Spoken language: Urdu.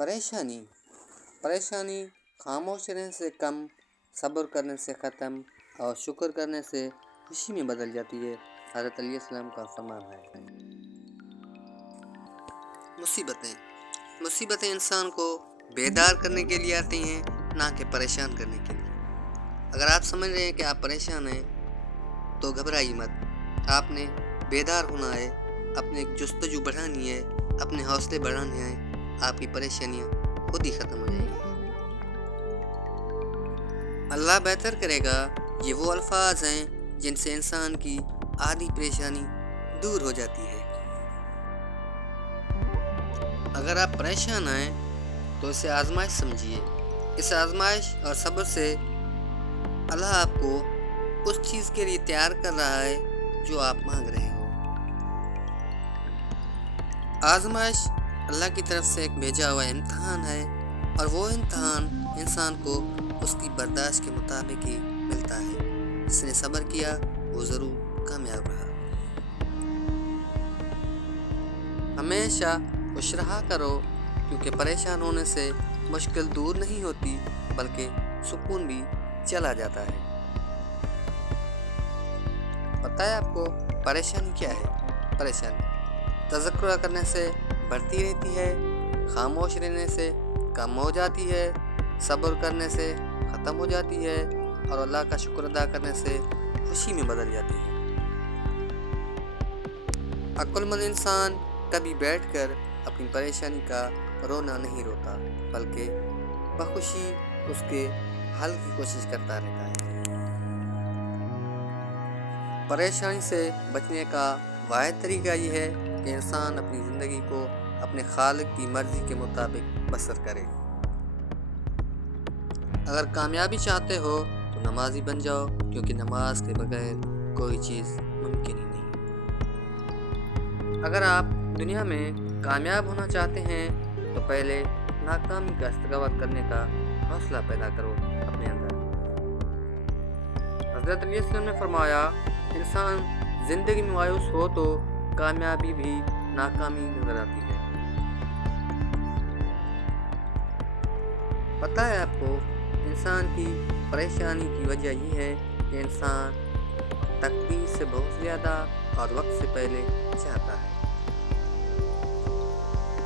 پریشانی خاموش رہنے سے کم، صبر کرنے سے ختم اور شکر کرنے سے خوشی میں بدل جاتی ہے۔ حضرت علیہ السلام کا فرمان ہے۔ مصیبتیں انسان کو بیدار کرنے کے لیے آتی ہیں، نہ کہ پریشان کرنے کے لیے۔ اگر آپ سمجھ رہے ہیں کہ آپ پریشان ہیں تو گھبرائیے مت۔ آپ نے بیدار ہونا ہے، اپنے جستجو بڑھانی ہے، اپنے حوصلے بڑھانے ہیں، آپ کی پریشانیاں خود ہی ختم ہو جائیں گی۔ اللہ بہتر کرے گا، یہ وہ الفاظ ہیں جن سے انسان کی آدھی پریشانی دور ہو جاتی ہے۔ اگر آپ پریشان ہیں تو اسے آزمائش سمجھیے۔ اس آزمائش اور صبر سے اللہ آپ کو اس چیز کے لیے تیار کر رہا ہے جو آپ مانگ رہے ہو۔ آزمائش اللہ کی طرف سے ایک بھیجا ہوا امتحان ہے، اور وہ امتحان انسان کو اس کی برداشت کے مطابق ہی ملتا ہے۔ جس نے صبر کیا وہ ضرور کامیاب رہا۔ ہمیشہ خوش رہا کرو، کیونکہ پریشان ہونے سے مشکل دور نہیں ہوتی بلکہ سکون بھی چلا جاتا ہے۔ پتہ ہے آپ کو پریشانی کیا ہے؟ پریشانی تذکرہ کرنے سے بڑھتی رہتی ہے، خاموش رہنے سے کم ہو جاتی ہے، صبر کرنے سے ختم ہو جاتی ہے، اور اللہ کا شکر ادا کرنے سے خوشی میں بدل جاتی ہے۔ عقل مند انسان کبھی بیٹھ کر اپنی پریشانی کا رونا نہیں روتا، بلکہ بخوشی اس کے حل کی کوشش کرتا رہتا ہے۔ پریشانی سے بچنے کا واحد طریقہ یہ ہے کہ انسان اپنی زندگی کو اپنے خالق کی مرضی کے مطابق بسر کرے۔ اگر کامیابی چاہتے ہو تو نمازی بن جاؤ، کیونکہ نماز کے بغیر کوئی چیز ممکن ہی نہیں۔ اگر آپ دنیا میں کامیاب ہونا چاہتے ہیں تو پہلے ناکامی کا استقبال کرنے کا حوصلہ پیدا کرو اپنے اندر۔ حضرت علیہ السلام نے فرمایا، انسان زندگی میں مایوس ہو تو کامیابی بھی ناکامی نظر آتی ہے۔ پتہ ہے آپ کو انسان کی پریشانی کی وجہ یہ ہے کہ انسان تقدیر سے بہت زیادہ اور وقت سے پہلے چاہتا ہے۔